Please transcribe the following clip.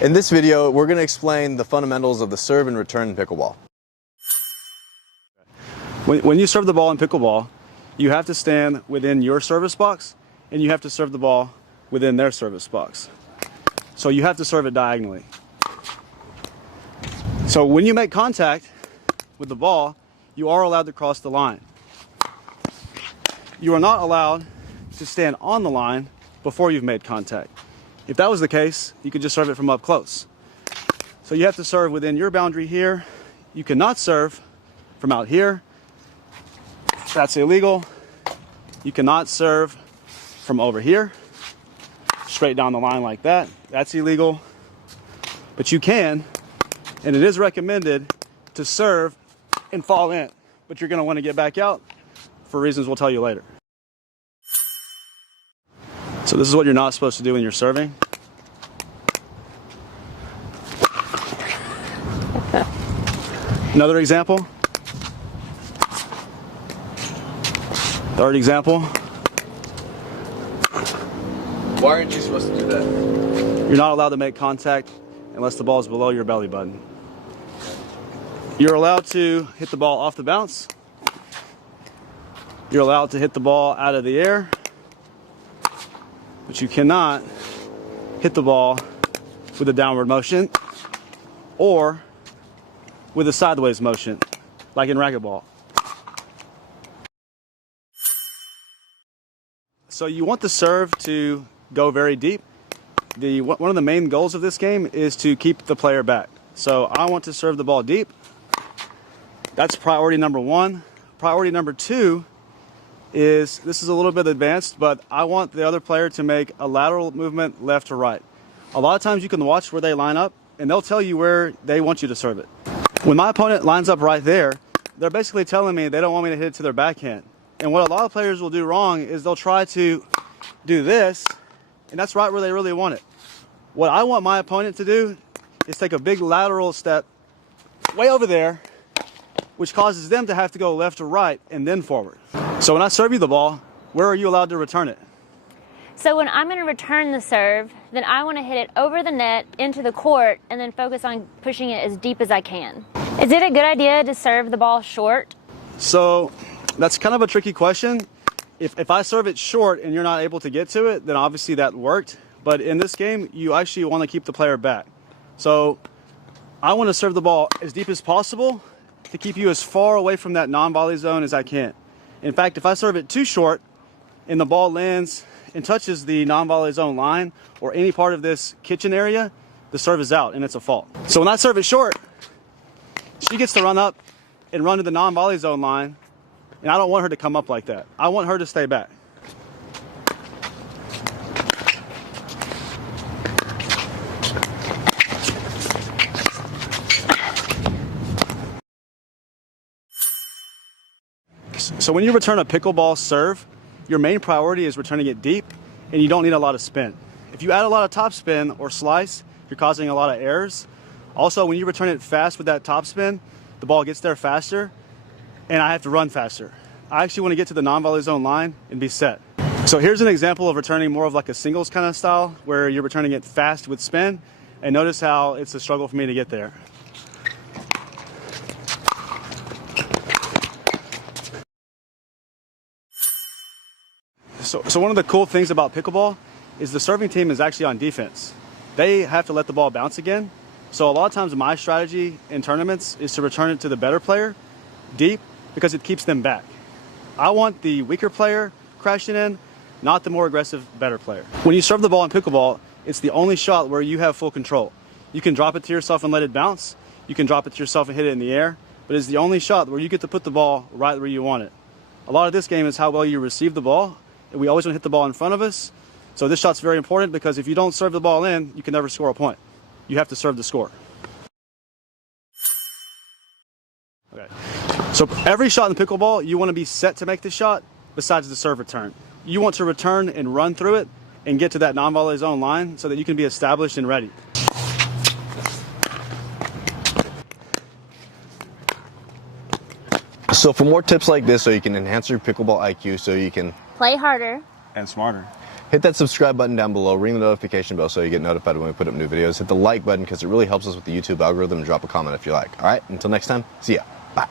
In this video, we're going to explain the fundamentals of the serve and return in pickleball. When you serve the ball in pickleball, you have to stand within your service box and you have to serve the ball within their service box. So you have to serve it diagonally. So when you make contact with the ball, you are allowed to cross the line. You are not allowed to stand on the line before you've made contact. If that was the case, you could just serve it from up close. So you have to serve within your boundary here. You cannot serve from out here. That's illegal. You cannot serve from over here, straight down the line like that. That's illegal. But you can, and it is recommended to serve and fall in. But you're going to want to get back out for reasons we'll tell you later. So this is what you're not supposed to do when you're serving. Another example. Third example. Why aren't you supposed to do that? You're not allowed to make contact unless the ball is below your belly button. You're allowed to hit the ball off the bounce. You're allowed to hit the ball out of the air. But you cannot hit the ball with a downward motion or with a sideways motion, like in racquetball. So you want the serve to go very deep. One of the main goals of this game is to keep the player back. So I want to serve the ball deep. That's priority number one. Priority number two is, this is a little bit advanced, but I want the other player to make a lateral movement left to right. A lot of times you can watch where they line up and they'll tell you where they want you to serve it. When my opponent lines up right there, they're basically telling me they don't want me to hit it to their backhand. And what a lot of players will do wrong is they'll try to do this, and that's right where they really want it. What I want my opponent to do is take a big lateral step way over there, which causes them to have to go left to right and then forward. So when I serve you the ball, where are you allowed to return it? So when I'm going to return the serve, then I want to hit it over the net, into the court, and then focus on pushing it as deep as I can. Is it a good idea to serve the ball short? So that's kind of a tricky question. If I serve it short and you're not able to get to it, then obviously that worked. But in this game, you actually want to keep the player back. So I want to serve the ball as deep as possible to keep you as far away from that non-volley zone as I can. In fact, if I serve it too short and the ball lands and touches the non-volley zone line or any part of this kitchen area, the serve is out and it's a fault. So when I serve it short, she gets to run up and run to the non-volley zone line, and I don't want her to come up like that. I want her to stay back. So when you return a pickleball serve, your main priority is returning it deep, and you don't need a lot of spin. If you add a lot of top spin or slice, you're causing a lot of errors. Also, when you return it fast with that top spin, the ball gets there faster, and I have to run faster. I actually want to get to the non-volley zone line and be set. So here's an example of returning more of like a singles kind of style, where you're returning it fast with spin, and notice how it's a struggle for me to get there. So one of the cool things about pickleball is the serving team is actually on defense. They have to let the ball bounce again. So a lot of times my strategy in tournaments is to return it to the better player deep because it keeps them back. I want the weaker player crashing in, not the more aggressive, better player. When you serve the ball in pickleball, it's the only shot where you have full control. You can drop it to yourself and let it bounce. You can drop it to yourself and hit it in the air, but it's the only shot where you get to put the ball right where you want it. A lot of this game is how well you receive the ball. We always want to hit the ball in front of us. So this shot's very important because if you don't serve the ball in, you can never score a point. You have to serve the score. Okay. So every shot in pickleball, you want to be set to make the shot besides the serve return. You want to return and run through it and get to that non-volley zone line so that you can be established and ready. So for more tips like this, so you can enhance your pickleball IQ, so you can Play harder And smarter. Hit that subscribe button down below, ring the notification bell so you get notified when we put up new videos. Hit the like button because it really helps us with the YouTube algorithm, and drop a comment if you like. All right, until next time, see ya. Bye.